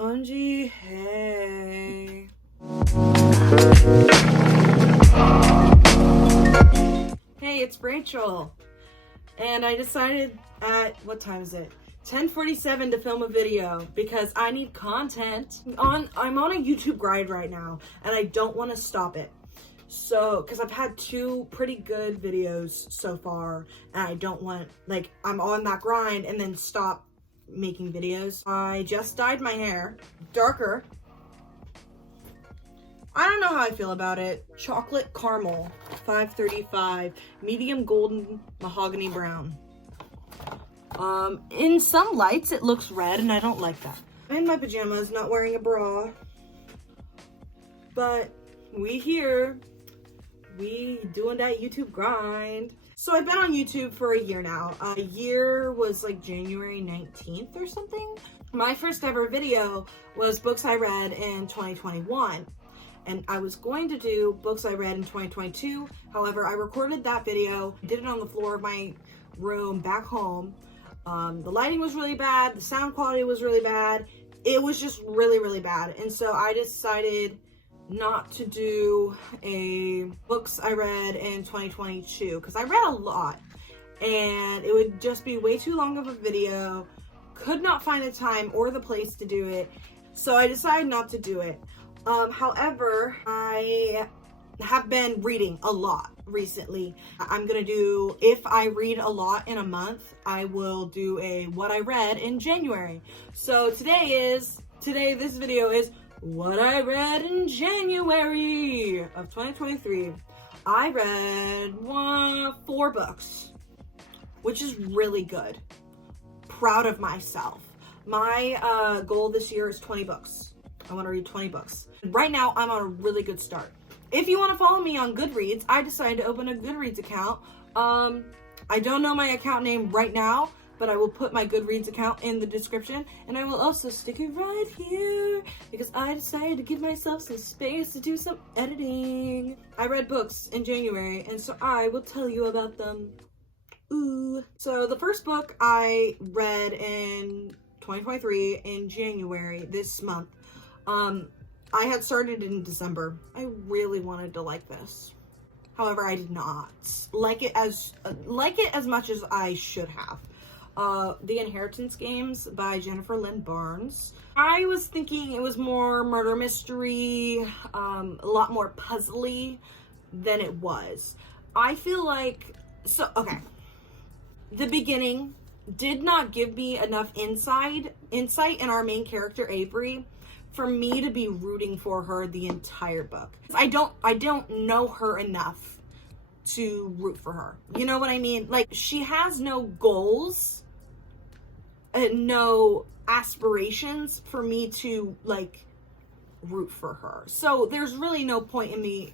Nawhji, hey. Hey, it's Rachel. And I decided at, what time is it? 10:47 to film a video because I need content. I'm on a YouTube grind right now and I don't want to stop it. So, because I've had 2 pretty good videos so far and I don't want, like, I'm on that grind and then stop making videos. I just dyed my hair darker. I don't know how I feel about it. Chocolate caramel, 535, medium golden mahogany brown. In some lights it looks red and I don't like that. I'm in my pajamas, not wearing a bra. But we here, we doing that YouTube grind. So I've been on YouTube for a year now. A year was like January 19th or something. My first ever video was books I read in 2021. And I was going to do books I read in 2022. However, I recorded that video, did it on the floor of my room back home. The lighting was really bad. The sound quality was really bad. It was just really, really bad. And so I decided not to do a books I read in 2022 because I read a lot and it would just be way too long of a video. Could not find the time or the place to do it. So I decided not to do it. However, I have been reading a lot recently. I'm gonna do, if I read a lot in a month, I will do a what I read in January. So this video is what I read in January of 2023. I read 4 books, which is really good. Proud of myself. My goal this year is 20 books. I want to read 20 books. Right now, I'm on a really good start. If you want to follow me on Goodreads, I decided to open a Goodreads account. I don't know my account name right now, but I will put my Goodreads account in the description, and I will also stick it right here because I decided to give myself some space to do some editing. I read books in January, and so I will tell you about them. Ooh. So the first book I read in 2023 in January, this month, I had started in December. I really wanted to like this. However, I did not like it as much as I should have. The Inheritance Games by Jennifer Lynn Barnes. I was thinking it was more murder mystery, a lot more puzzly than it was. I feel like, the beginning did not give me enough insight in our main character, Avery, for me to be rooting for her the entire book. I don't know her enough to root for her. You know what I mean? Like, she has no goals and no aspirations for me to, like, root for her. So there's really no point in me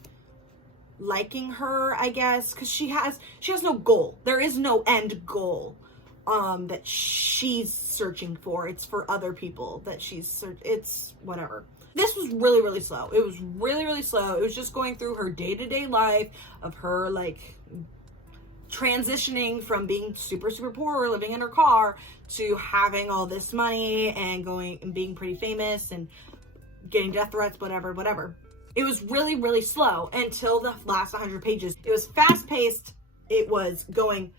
liking her, I guess, because she has no goal. There is no end goal that she's searching for. It's for other people that it's whatever. This was really, really slow. It was really, really slow. It was just going through her day-to-day life of her, like, transitioning from being super, super poor, living in her car, to having all this money and going and being pretty famous and getting death threats, whatever. It was really, really slow until the last 100 pages. It was fast-paced. It was going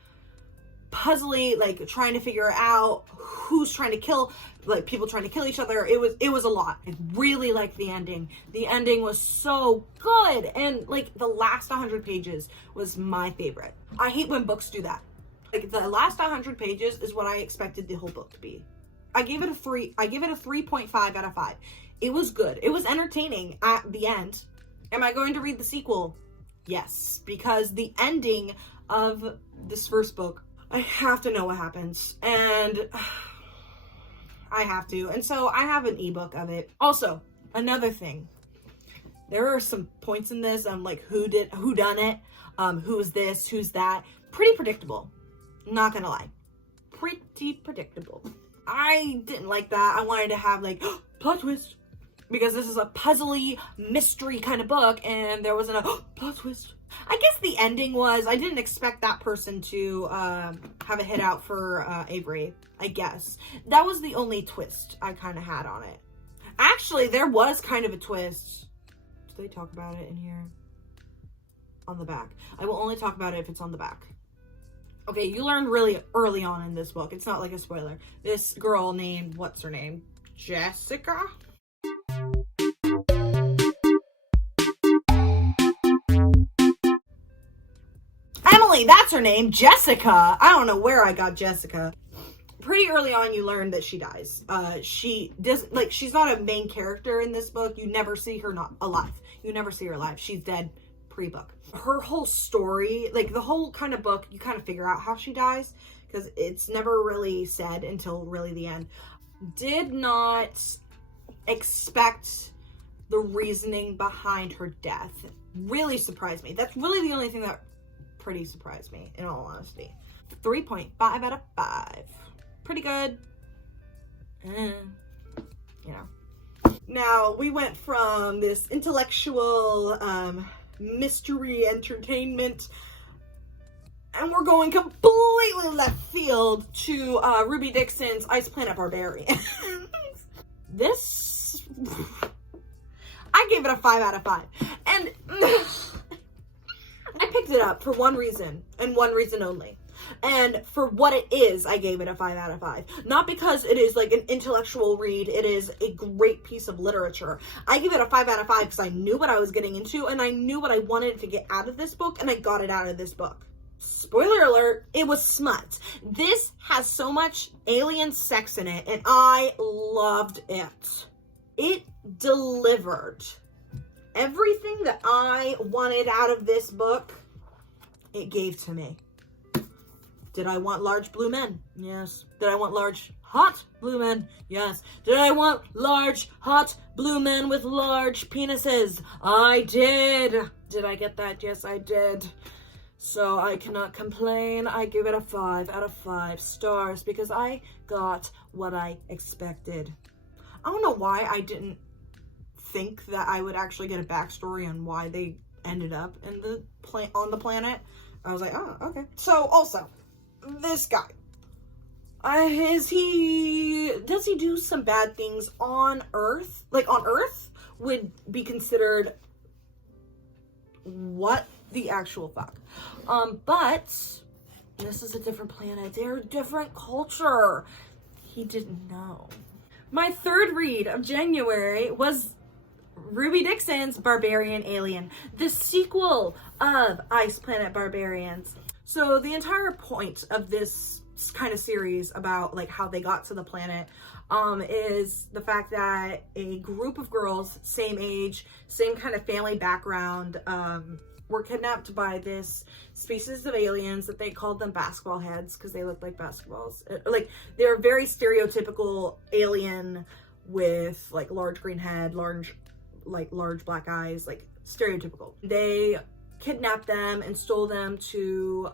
puzzly, like trying to figure out who's trying to kill, like people trying to kill each other. It was a lot. I really liked the ending. The ending was so good, and like the last 100 pages was my favorite. I hate when books do that. Like, the last 100 pages is what I expected the whole book to be. I gave it a 3.5 out of 5. It was good. It was entertaining at the end. Am I going to read the sequel? Yes, because the ending of this first book, I have to know what happens, and I have to. And so I have an ebook of it. Also, another thing, there are some points in this, like who done it, who's this, who's that. Pretty predictable. Not gonna lie. Pretty predictable. I didn't like that. I wanted to have, like, plot twist, because this is a puzzly mystery kind of book, and there wasn't a plot twist. I guess the ending was, I didn't expect that person to have a hit out for Avery, I guess. That was the only twist I kind of had on it. Actually, there was kind of a twist. Do they talk about it in here? On the back. I will only talk about it if it's on the back. Okay, you learn really early on in this book. It's not like a spoiler. This girl named, what's her name? Jessica? Emily, that's her name. Jessica. I don't know where I got Jessica. Pretty early on, you learn that she dies. She does, like, she's not a main character in this book. You never see her not alive. You never see her alive. She's dead pre-book. Her whole story, like the whole kind of book, you kind of figure out how she dies because it's never really said until really the end. Did not expect the reasoning behind her death. Really surprised me. That's really the only thing that pretty surprised me, in all honesty. 3.5 out of 5. Pretty good. You know. Now, we went from this intellectual mystery entertainment, and we're going completely left field to Ruby Dixon's Ice Planet Barbarians. This, I gave it a 5 out of 5. And I picked it up for one reason, and one reason only. And for what it is, I gave it a 5 out of 5. Not because it is like an intellectual read. It is a great piece of literature. I give it a 5 out of 5 because I knew what I was getting into, and I knew what I wanted to get out of this book, and I got it out of this book. Spoiler alert, it was smut. This has so much alien sex in it, and I loved it. It delivered. Everything that I wanted out of this book, it gave to me. Did I want large blue men? Yes. Did I want large, hot blue men? Yes. Did I want large, hot blue men with large penises? I did. Did I get that? Yes, I did. So I cannot complain. I give it a 5 out of 5 stars because I got what I expected. I don't know why I didn't think that I would actually get a backstory on why they ended up in the on the planet. I was like, oh, okay. So also, this guy, does he do some bad things on Earth? Like on Earth would be considered what the actual fuck. But this is a different planet. They're a different culture. He didn't know. My third read of January was Ruby Dixon's Barbarian Alien, the sequel of Ice Planet Barbarians. So the entire point of this kind of series about like how they got to the planet is the fact that a group of girls, same age, same kind of family background, were kidnapped by this species of aliens that they called them basketball heads because they looked like basketballs. Like they're very stereotypical alien with like large green head, large black eyes, like stereotypical. They kidnapped them and stole them to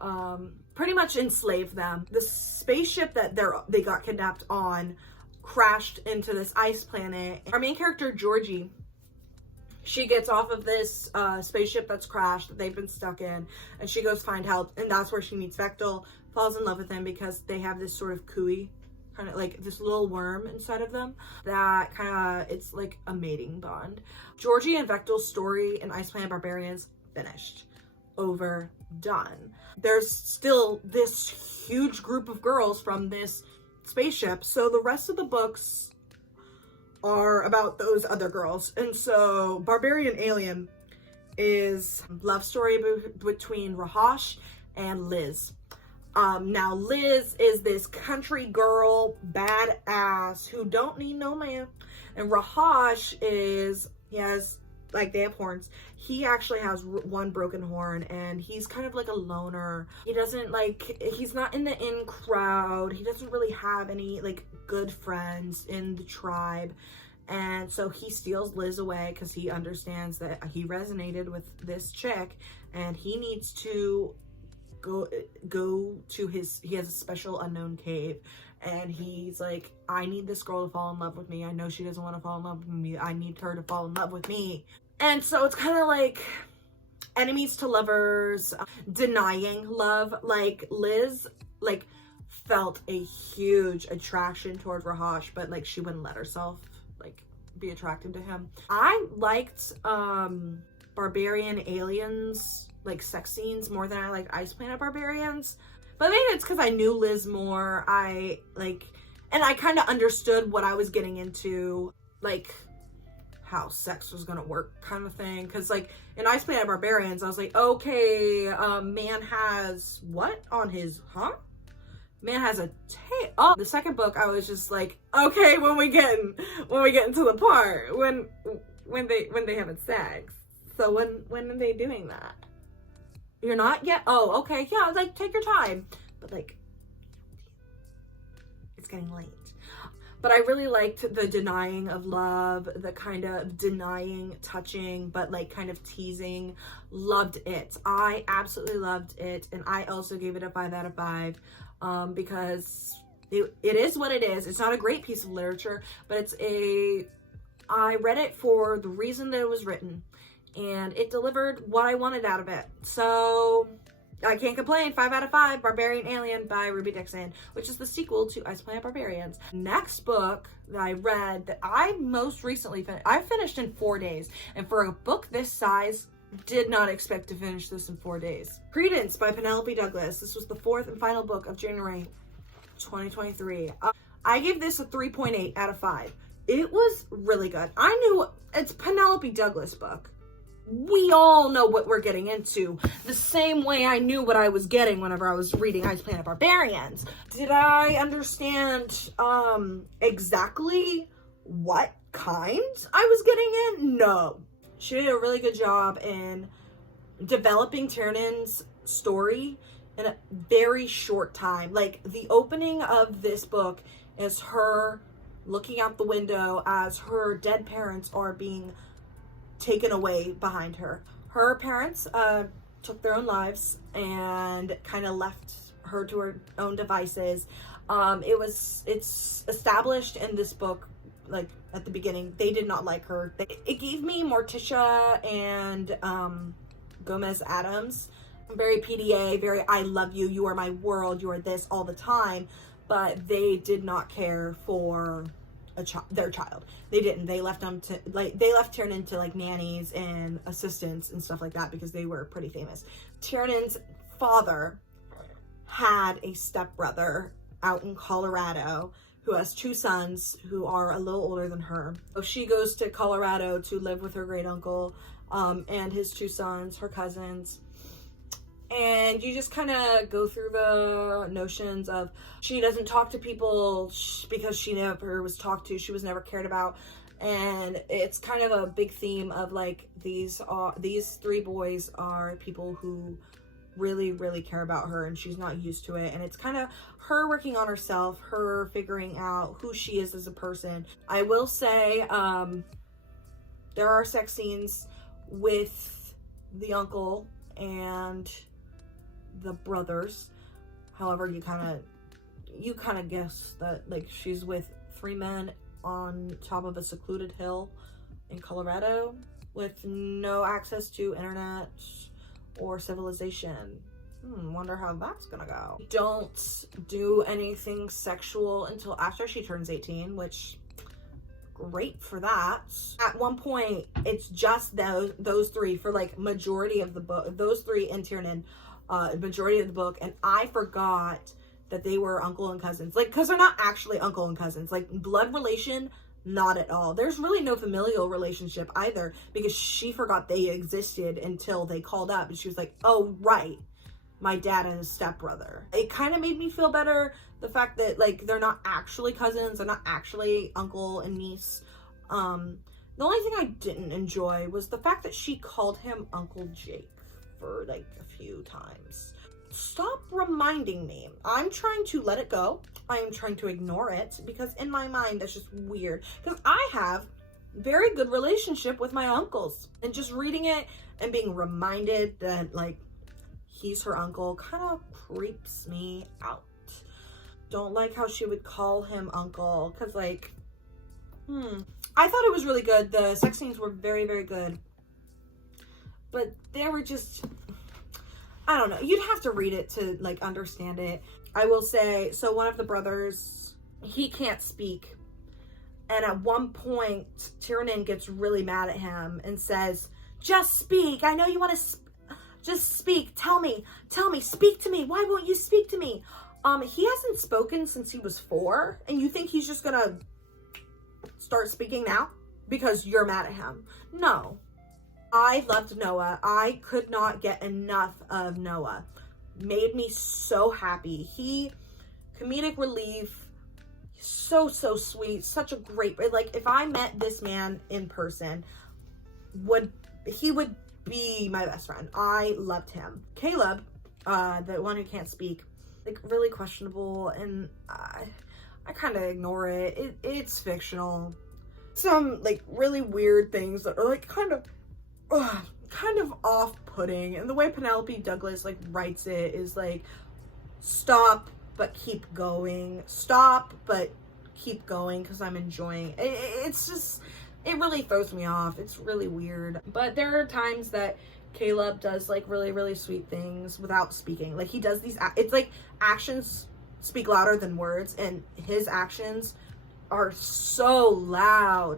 pretty much enslave them. The spaceship that they got kidnapped on crashed into this ice planet. Our main character, Georgie, she gets off of this spaceship that's crashed that they've been stuck in, and she goes find help, and that's where she meets Vectel, falls in love with him because they have this sort of cooey, kind of like this little worm inside of them that kind of, it's like a mating bond. Georgie and Vectel's story in Ice Planet Barbarians finished, over, done. There's still this huge group of girls from this spaceship, so the rest of the books are about those other girls. And so Barbarian Alien is love story between Rahash and Liz. Now Liz is this country girl badass who don't need no man, and Rahash is, they have horns. He actually has one broken horn, and he's kind of like a loner. He doesn't he's not in the in crowd. He doesn't really have any like good friends in the tribe. And so he steals Liz away because he understands that he resonated with this chick, and he needs to go to he has a special unknown cave, and he's like, I need this girl to fall in love with me. I know she doesn't want to fall in love with me. I need her to fall in love with me. And so it's kind of like enemies to lovers, denying love. Like Liz felt a huge attraction toward Rahash, but she wouldn't let herself be attracted to him. I liked Barbarian Aliens, like, sex scenes more than I like Ice Planet Barbarians. But maybe it's because I knew Liz more. And I kind of understood what I was getting into, like, how sex was gonna work kind of thing. Because, like, in Ice Planet Barbarians, I was like, okay, man has what on his, man has a tail. Oh, the second book, I was just like, okay, when we get into the part when they having sex. So when are they doing that? You're not yet? Oh, okay, yeah, like, take your time. But, like, it's getting late. But I really liked the denying of love, the kind of denying, touching, but, like, kind of teasing. Loved it. I absolutely loved it. And I also gave it a 5 out of 5 because it is what it is. It's not a great piece of literature, but I read it for the reason that it was written. And it delivered what I wanted out of it. So I can't complain. 5 out of 5. Barbarian Alien by Ruby Dixon, which is the sequel to Ice Planet Barbarians. Next book that I read that I most recently finished, I finished in 4 days. And for a book this size, did not expect to finish this in 4 days. Credence by Penelope Douglas. This was the 4th and final book of January 2023. I gave this a 3.8 out of 5. It was really good. I knew it's Penelope Douglas book. We all know what we're getting into. The same way I knew what I was getting whenever I was reading Ice Planet Barbarians. Did I understand exactly what kind I was getting in? No. She did a really good job in developing Tiernan's story in a very short time. Like, the opening of this book is her looking out the window as her dead parents are being taken away behind her. Her parents took their own lives and kind of left her to her own devices. It's established in this book, like, at the beginning, they did not like her. It gave me Morticia and Gomez Adams. Very PDA, very I love you, you are my world, you are this all the time. But they did not care for their child. They didn't. They left them to, like, they left Tiernan to, like, nannies and assistants and stuff like that because they were pretty famous. Tiernan's father had a stepbrother out in Colorado who has 2 sons who are a little older than her. So she goes to Colorado to live with her great uncle and his 2 sons, her cousins. And you just kind of go through the notions of she doesn't talk to people because she never was talked to. She was never cared about. And it's kind of a big theme of, like, these 3 boys are people who really, really care about her, and she's not used to it. And it's kind of her working on herself, her figuring out who she is as a person. I will say there are sex scenes with the uncle and the brothers. However, you kind of guess that, like, she's with 3 men on top of a secluded hill in Colorado with no access to internet or civilization. Wonder how that's gonna go. Don't do anything sexual until after she turns 18, which, great for that. At one point, it's just those 3 for, like, majority of the book. Those 3 in Tiernan, majority of the book, and I forgot that they were uncle and cousins. Like, because they're not actually uncle and cousins. Like, blood relation, not at all. There's really no familial relationship either, because she forgot they existed until they called up, and she was like, oh, right, my dad and his stepbrother. It kind of made me feel better, the fact that, like, they're not actually cousins, they're not actually uncle and niece. The only thing I didn't enjoy was the fact that she called him Uncle Jake for, like, a few times. Stop reminding me. I'm trying to let it go. I am trying to ignore it, because in my mind, that's just weird. Because I have very good relationship with my uncles, and just reading it and being reminded that, like, he's her uncle kind of creeps me out. Don't like how she would call him uncle, because, like, I thought it was really good. The sex scenes were very, very good. But they were just, I don't know. You'd have to read it to, like, understand it. I will say, so one of the brothers, he can't speak. And at one point, Tyrion gets really mad at him and says, just speak. I know you want to just speak. Tell me, speak to me. Why won't you speak to me? He hasn't spoken since he was 4, and you think he's just gonna start speaking now because you're mad at him? No. I loved Noah. I could not get enough of Noah. Made me so happy. Comedic relief, so sweet, such a great, like, if I met this man in person, he would be my best friend. I loved him. Caleb, the one who can't speak, like, really questionable, and I kind of ignore it. It's fictional. Some, like, really weird things that are, like, kind of off-putting, and the way Penelope Douglas, like, writes it is, like, stop, but keep going. Stop, but keep going, because I'm enjoying it. It's just, it really throws me off. It's really weird. But there are times that Caleb does, like, really sweet things without speaking. Like, he does these, it's like actions speak louder than words, and his actions are so loud.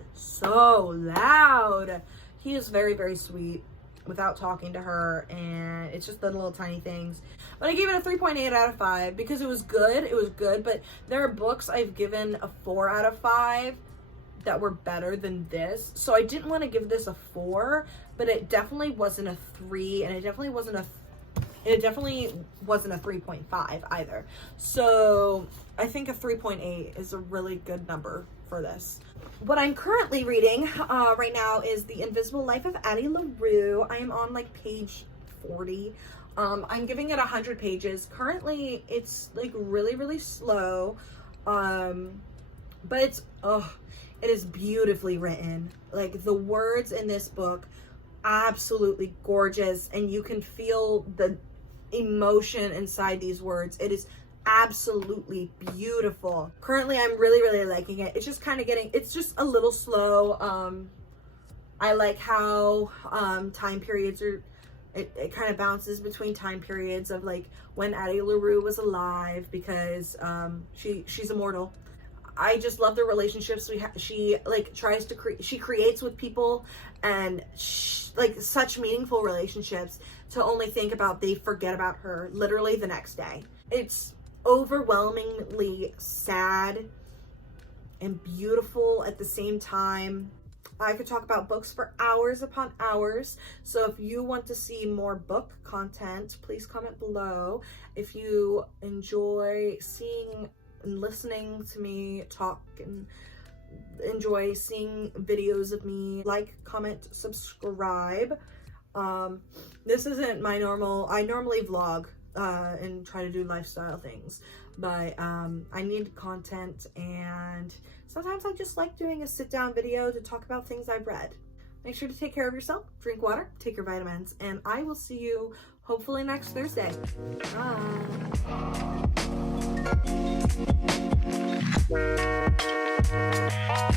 He is very sweet without talking to her, and it's just the little tiny things. But I gave it a 3.8 out of 5 because it was good, but there are books I've given a 4 out of 5 that were better than this, so I didn't want to give this a 4, but it definitely wasn't a 3, and it definitely wasn't a 3.5 either. So I think a 3.8 is a really good number for this. What I'm currently reading right now is The Invisible Life of Addie LaRue. I am on, like, page 40. I'm giving it 100 pages. Currently, it's, like, really slow. But it is beautifully written. Like, the words in this book, absolutely gorgeous, and you can feel the emotion inside these words. It is absolutely beautiful. Currently, I'm really liking it. It's just kind of it's just a little slow. I like how time periods are, it kind of bounces between time periods of, like, when Addie LaRue was alive, because she's immortal. I just love the relationships she like tries to she creates with people, and like, such meaningful relationships, to only think about they forget about her literally the next day. It's overwhelmingly sad and beautiful at the same time. I could talk about books for hours upon hours, so if you want to see more book content, please comment below. If you enjoy seeing and listening to me talk and enjoy seeing videos of me, like, comment, subscribe. This isn't my normal, I normally vlog and try to do lifestyle things, but I need content, and sometimes I just like doing a sit-down video to talk about things I've read. Make sure to take care of yourself, drink water, take your vitamins, and I will see you hopefully next Thursday. Bye.